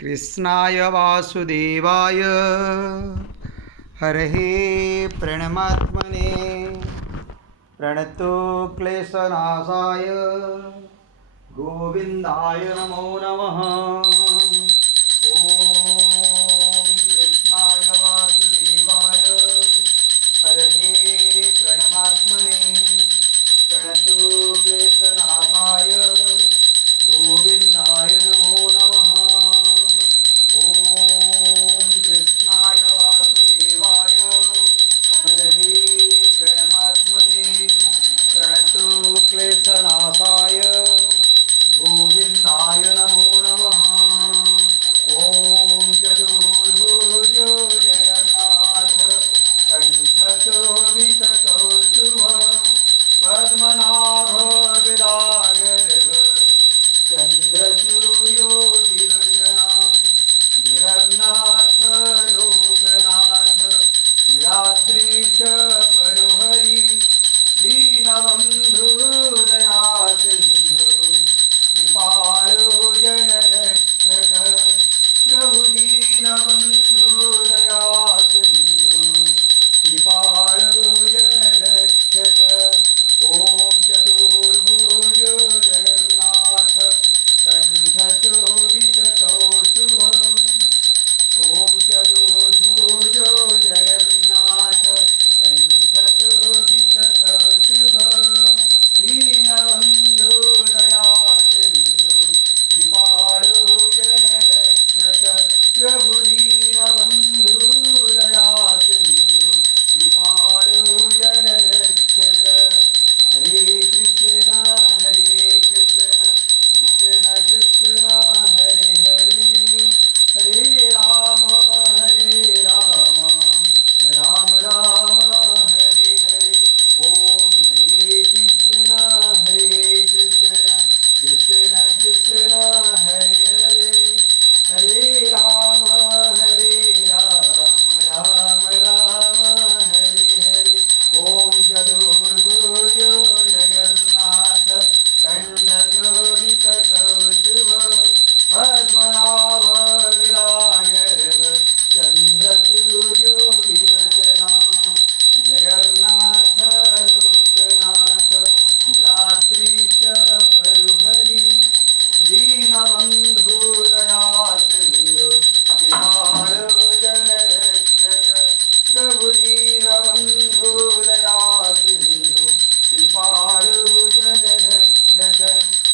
कृष्णाय वासुदेवाय हरये प्रणमात्मने प्रणतो क्लेशनाशाय गोविंदाय नमो नमः। ओम कृष्णाय वासुदेवाय हरये प्रणमात्मने प्रणतो क्लेशनाशाय गोविंदाय नमो नमः। ओम कृष्णाय वासुदेवाय हरये प्रणमात्मने प्रणतो क्लेशनाशाय गोविंदाय नमो नमः। ओम चतुर्भुज जगन्नाथ कंठशोभित कौस्तुभ पद्मनाभ विरागर्भ चंद्रसूर्योतिलोचना जगन्नाथ लोकनाथ निराद्रीश परुहरि दीनबंधु दया सिंधु कृपालो जनरक्षक प्रभु दीनबंधु दया सिंधु कृपालो जनरक्षक। ओम चतुर्भुज जगन्नाथ कंठशोभित कौस्तुभ ओम चतुर्भुज जगन्नाथ कंठशोभित कौस्तुभ दीनबंधु दया सिंधु कृपालो जनरक्षक प्रभु दीनबंधु दया सिंधु कृपालो जनरक्षक। हरे कृष्ण कृष्ण कृष्ण हरे हरे हरे राम राम राम हरे हरे। ओम हरे कृष्ण कृष्ण कृष्ण हरे हरे हरे राम राम हरे हरे। ओम चतुर्भुज जगन्नाथ कंठशोभित कौस्तुभ पद्मनाभ विरागर्भ चंद्रसूर्योतिलोचना जगन्नाथ लोकनाथ निराद्रीश परुहरि दीनबंधु दया सिंधु कृपालो जनरक्षक प्रभु दीनबंधु दया सिंधु कृपालो जनरक्षक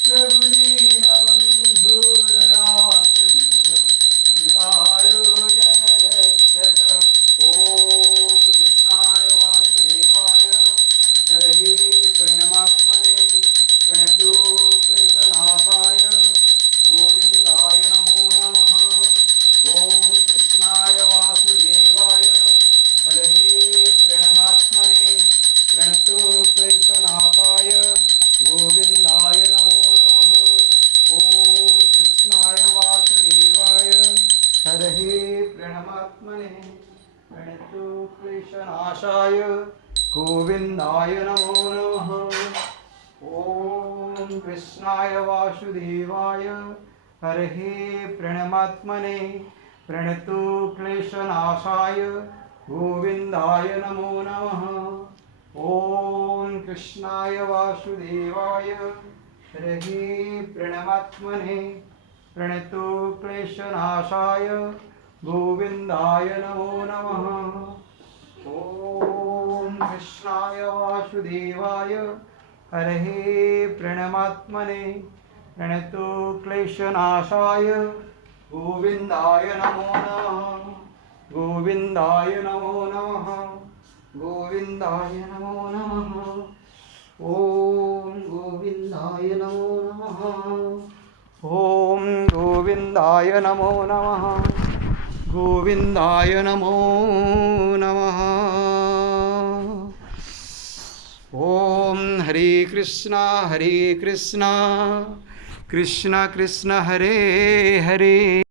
प्रभु दीनबंधु दया सिंधु कृपालो जनरक्षक। ओम कृष्णाय वासुदेवाय हरये प्रणमात्मने प्रणतो क्लेशनाशाय गोविंदाय नमो नमः। ओम कृष्णाय वासुदेवाय हरये प्रणमात्मने प्रणतो क्लेशनाशाय गोविंदाय नमो नमः। ओम कृष्णाय वासुदेवाय हरये प्रणमात्मने प्रणतो क्लेशनाशाय गोविंदाय नमो नमः। ओम कृष्णाय वासुदेवाय हरये प्रणमात्मने प्रणतो क्लेशनाशाय गोविंदाय नमो नमः। ओम कृष्णाय वासुदेवाय हरये प्रणमात्मने प्रणतो क्लेशनाशाय गोविंदाय नमो नमः। ओम कृष्णाय वासुदेवाय हरये प्रणमात्मने प्रणतो क्लेशनाशाय गोविंदाय नमो नमः। गोविंदाय नमो नमः गोविंदाय नमो नमः। ओम गोविंदाय नमो नमः। ओम गोविंदाय नमो नमः गोविंदाय नमो नमः। ओम हरे कृष्ण कृष्ण कृष्ण हरे हरे